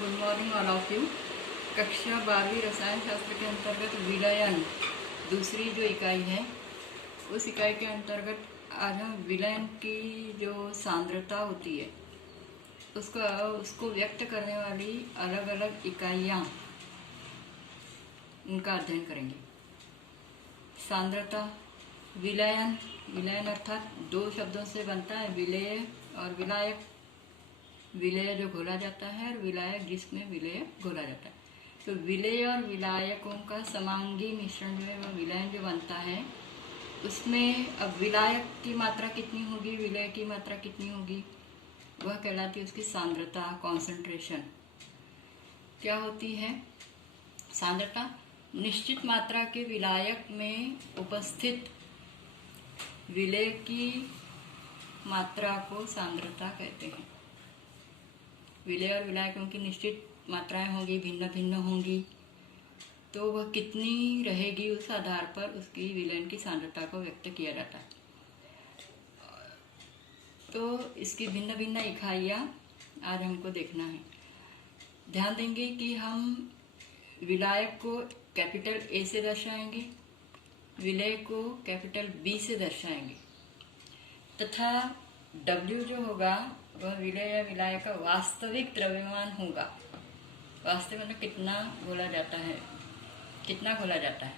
Good morning all of you. कक्षा 12वीं रसायन शास्त्र के अंतर्गत विलयन दूसरी जो इकाई है, उस इकाई के अंतर्गत आज हम विलयन की जो सांद्रता होती है उसको व्यक्त करने वाली अलग अलग इकाइयाँ, उनका अध्ययन करेंगे। सांद्रता, विलयन, विलयन अर्थात दो शब्दों से बनता है, विलेय और विलायक। विलेय जो घोला जाता है और विलायक जिसमें विलेय घोला जाता है। तो विलेय और विलायकों का समांगी मिश्रण जो है वह विलयन जो बनता है, उसमें अब विलायक की मात्रा कितनी होगी, विलेय की मात्रा कितनी होगी, वह कहलाती है उसकी सांद्रता, कॉन्सेंट्रेशन। क्या होती है सांद्रता? निश्चित मात्रा के विलायक में उपस्थित विलेय की मात्रा को सांद्रता कहते हैं। विलेय और विलायकों की निश्चित मात्राएं होंगी, भिन्न भिन्न होंगी, तो वह कितनी रहेगी उस आधार पर उसकी विलयन की सांद्रता को व्यक्त किया जाता है। तो इसकी भिन्न भिन्न इकाइयाँ आज हमको देखना है। ध्यान देंगे कि हम विलायक को कैपिटल ए से दर्शाएंगे, विलेय को कैपिटल बी से दर्शाएंगे, तथा W जो होगा वह विलेय या विलायक का वास्तविक द्रव्यमान होगा। वास्तविक मतलब कितना घोला जाता है, कितना घोला जाता है।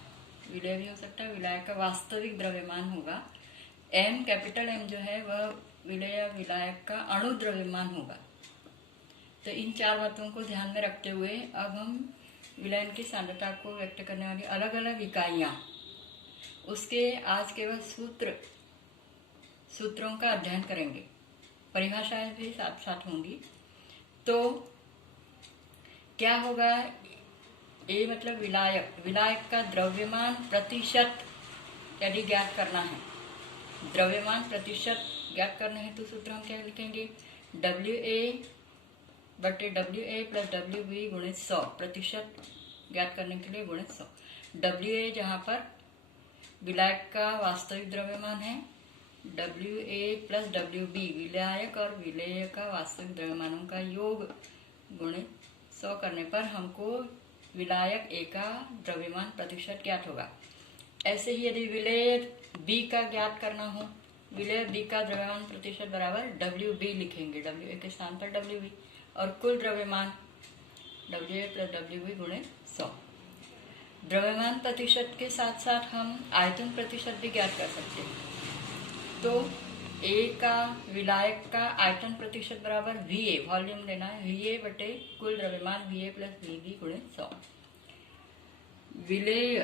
विलेय भी हो सकता है, विलायक का वास्तविक द्रव्यमान होगा। M, कैपिटल M जो है वह विलेय या विलायक का अणु द्रव्यमान होगा। तो इन चार बातों को ध्यान में रखते हुए अब हम विलयन की सांद्रता को व्यक्त करने वाली अलग अलग इकाइयाँ, उसके आज केवल सूत्रों का अध्ययन करेंगे। परिभाषाएं भी साथ साथ होंगी। तो क्या होगा? ए मतलब विलायक, विलायक का द्रव्यमान प्रतिशत यदि ज्ञात करना है, द्रव्यमान प्रतिशत ज्ञात करना है तो सूत्र हम क्या लिखेंगे? WA प्लस WB गुणित 100, प्रतिशत ज्ञात करने के लिए गुणित 100। WA जहाँ पर विलायक का वास्तविक द्रव्यमान है, WA प्लस WB विलायक और विलेय का वास्तविक द्रव्यमानों का योग गुणित 100 करने पर हमको विलायक A का द्रव्यमान प्रतिशत ज्ञात होगा। ऐसे ही यदि विलेय B का ज्ञात करना हो, विलेय B का द्रव्यमान प्रतिशत बराबर WB लिखेंगे, WA के स्थान पर WB, और कुल द्रव्यमान WA प्लस WB गुणित 100। द्रव्यमान प्रतिशत के साथ साथ हम आयतन प्रतिशत भी ज्ञात कर सकते हैं। तो A का विलायक का आयतन प्रतिशत बराबर VA, वॉल्यूम लेना है, VA बटे कुल द्रव्यमान VA प्लस VB गुणित 100। विलेय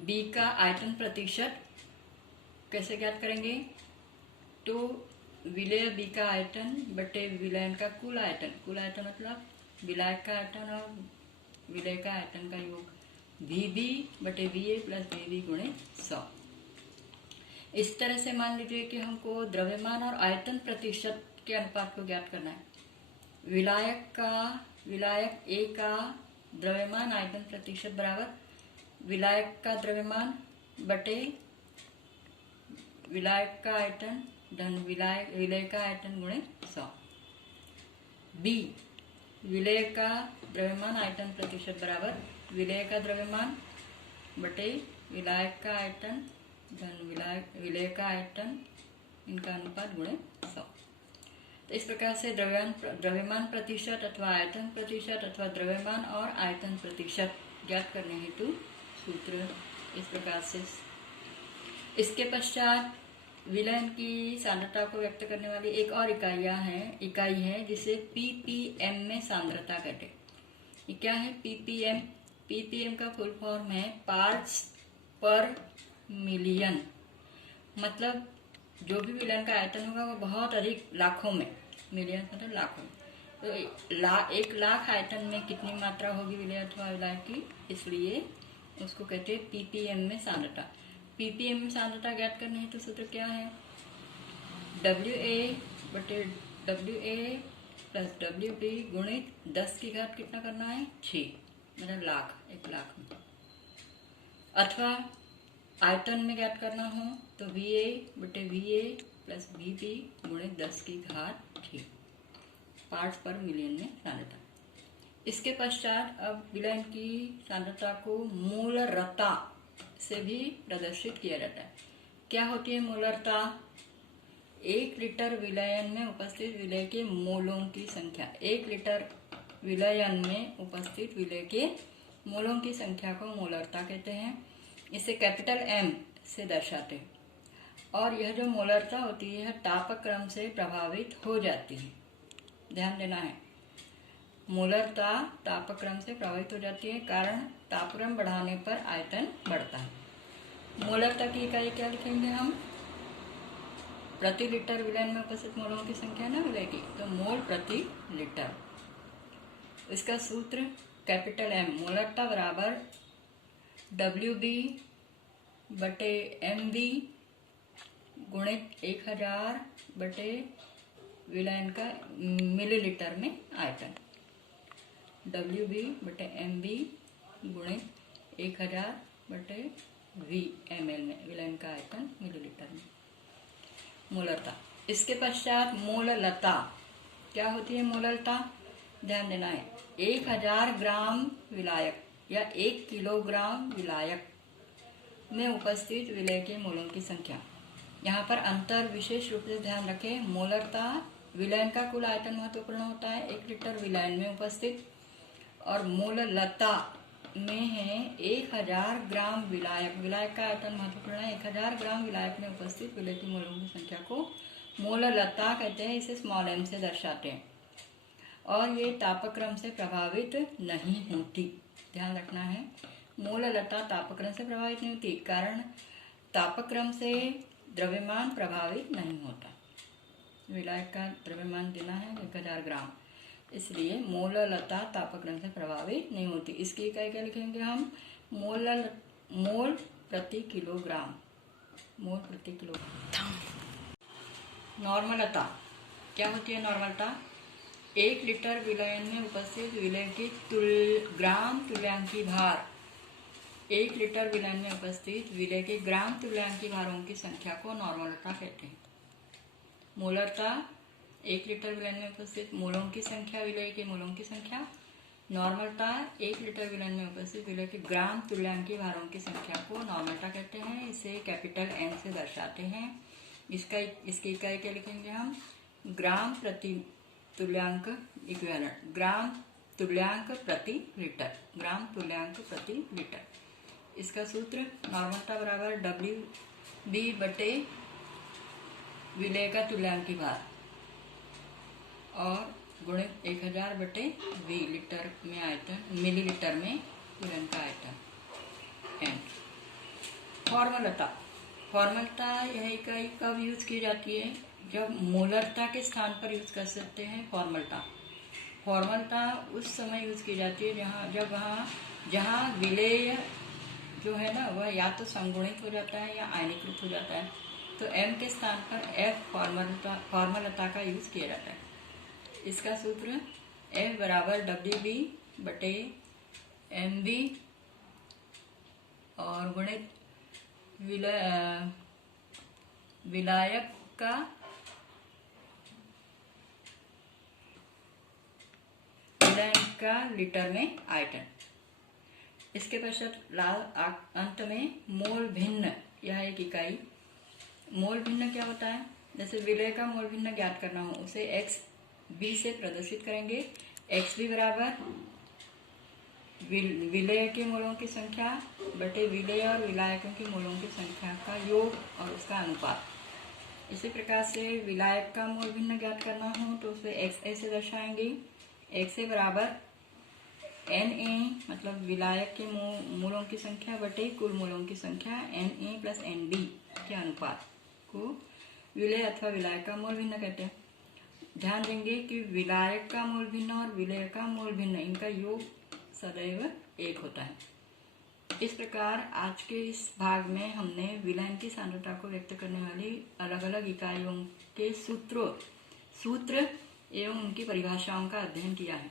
B का आयतन प्रतिशत कैसे ज्ञात करेंगे? तो विलेय B का आयतन बटे विलयन का कुल आयतन, कुल आयतन मतलब विलायक का आयतन और विलेय का आयतन का योग, VB बटे VA प्लस VB गुणित 100। इस तरह से मान लीजिए कि हमको द्रव्यमान और आयतन प्रतिशत के अनुपात को ज्ञात करना है। विलायक A का द्रव्यमान आयतन प्रतिशत बराबर विलायक का द्रव्यमान बटे विलायक का आयतन धन विलेय का आयतन गुणित 100। B, विलेय का द्रव्यमान आयतन प्रतिशत बराबर विलेय का द्रव्यमान बटे विलायक का आयतन धन विलेय का आयतन, इनका अनुपात गुणित 100। तो इस प्रकार से द्रव्यमान प्रतिशत अथवा आयतन प्रतिशत अथवा द्रव्यमान और आयतन प्रतिशत ज्ञात करने हेतु सूत्र इस प्रकार से। इसके पश्चात विलयन की सांद्रता को व्यक्त करने वाली एक और इकाई है जिसे ppm में सांद्रता कहते हैं। ये क्या है ppm? ppm का फुल फॉर्म है पार्ट्स पर मिलियन। मतलब जो भी विलयन का आयतन होगा वो बहुत अधिक, लाखों में, मिलियन मतलब लाखों में। तो 1 लाख आयतन में कितनी मात्रा होगी विलेय अथवा विलायक की, इसलिए उसको कहते हैं ppm में सांद्रता। ppm में सांद्रता ज्ञात करनी है तो सूत्र क्या है? WA बटे WA प्लस WB गुणित 10 की घात कितना करना है? 6, मतलब लाख, 1 लाख में। अथवा आयतन में ज्ञात करना हो तो VA बटे VA प्लस VB गुणित 10 की घात 6, पार्ट्स पर मिलियन में सांद्रता। इसके पश्चात अब विलयन की सांद्रता को मोलरता से भी प्रदर्शित किया जाता है। क्या होती है मोलरता? 1 लीटर विलयन में उपस्थित विलय के मोलों की संख्या। 1 लीटर विलयन में उपस्थित विलय के मोलों की संख्या को मोलरता कहते हैं। इसे कैपिटल M से दर्शाते हैं। और यह जो मोलरता होती है तापक क्रम से प्रभावित हो जाती है। ध्यान देना है, मोलरता तापक क्रम से प्रभावित हो जाती है, कारण तापक्रम बढ़ाने पर आयतन बढ़ता है। मोलरता की इकाई क्या लिखेंगे हम? प्रति लीटर विलयन में उपस्थित मोलों की संख्या ना विलय की, तो मोल प्रति लीटर। इसका सूत्र कैपिटल M, मोलरता बराबर WB बटे MB गुणित 1000 बटे विलयन का मिलीलीटर में आयतन। WB बटे MB गुणित 1000 बटे V ml में विलयन का आयतन मिलीलीटर में। मोलरता। इसके पश्चात मोललता। क्या होती है मोललता? ध्यान देना है, 1000 ग्राम विलायक या 1 किलोग्राम विलायक में उपस्थित विलय के मोलों की संख्या। यहाँ पर अंतर विशेष रूप से ध्यान रखें। मोलरता विलयन का कुल आयतन महत्वपूर्ण होता है 1 लीटर विलयन में उपस्थित, और मोललता में है 1000 ग्राम विलायक। विलायक का आयतन महत्वपूर्ण है। 1000 ग्राम विलायक में उपस्थित विलय की मोलों की संख्या को मोललता कहते हैं। इसे स्मॉल m से दर्शाते हैं और ये तापक्रम से प्रभावित नहीं होती। ध्यान रखना है, मोललता तापक्रम से प्रभावित नहीं होती, कारण तापक्रम से द्रव्यमान प्रभावित नहीं होता। विलायक का द्रव्यमान देना है 1000 ग्राम, इसलिए मोललता तापक्रम से प्रभावित नहीं होती। इसकी इकाई क्या लिखेंगे हम? मोल प्रति किलोग्राम। मोल प्रति किलोग्राम। नॉर्मलता। क्या होती है नॉर्मलता? 1 लीटर विलयन में उपस्थित विलय की ग्राम तुल्यांकी भार। 1 लीटर विलयन में उपस्थित विलय के ग्राम तुल्यांकी भारों की संख्या को नॉर्मलता कहते हैं। मोलरता 1 लीटर विलयन में उपस्थित मोलों की संख्या, विलय के मोलों की संख्या। नॉर्मलता 1 लीटर विलयन में उपस्थित विलय के ग्राम तुल्यांकी भारों की संख्या को नॉर्मलता कहते हैं। इसे कैपिटल N से दर्शाते हैं। इसकी इकाई क्या लिखेंगे हम? ग्राम प्रति तुल्यांक इक्विवेलेंट, ग्राम तुल्यांक प्रति लीटर, ग्राम तुल्यांक प्रति लीटर। इसका सूत्र नॉर्मलता बराबर WB बटे विलय का तुल्यांकी भार और गुणित 1000 बटे V लीटर में आयतन, मिलीलीटर में विलयन का आयतन N। फॉर्मलता। फॉर्मलता यह इकाई कब यूज की जाती है? जब मोलरता के स्थान पर यूज कर सकते हैं फॉर्मलता। फॉर्मलता उस समय यूज की जाती है जहाँ विलय जो है ना वह या तो संगुणित हो जाता है या आयनीकृत हो जाता है, तो M के स्थान पर F फॉर्मलता का यूज किया जाता है। इसका सूत्र F बराबर WB बटे MB और गुणित विलायक का लीटर में आयतन। इसके पश्चात अंत में मोल भिन्न, यह एक इकाई। मोल भिन्न क्या होता है? जैसे विलय का मोल भिन्न ज्ञात करना हो उसे XB से प्रदर्शित करेंगे। XB बराबर विलय के मोलों की संख्या बटे विलय और विलायकों की मोलों की संख्या का योग और उसका अनुपात। इसी प्रकार से विलायक का मोल भिन्न ज्ञात करना हो तो उसे XA से दर्शाएंगे। XA बराबर Na मतलब विलायक के मोलों की संख्या बटे कुल मोलों की संख्या Na प्लस Nb के अनुपात को विलय अथवा विलायक का मोल भिन्न कहते हैं। ध्यान देंगे कि विलायक का मोल भिन्न और विलय का मोल भिन्न, इनका योग सदैव एक होता है। इस प्रकार आज के इस भाग में हमने विलयन की सांद्रता को व्यक्त करने वाली अलग अलग इकाइयों के सूत्र एवं उनकी परिभाषाओं का अध्ययन किया है।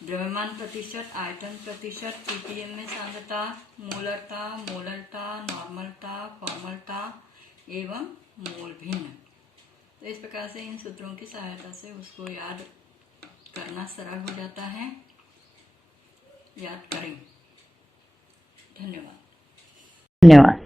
द्रव्यमान प्रतिशत, आयतन प्रतिशत, ppm में सांद्रता, मोलरता, नॉर्मलता, फॉर्मलता एवं मोल भिन्न। तो इस प्रकार से इन सूत्रों की सहायता से उसको याद करना सरल हो जाता है। याद करें। धन्यवाद। धन्यवाद।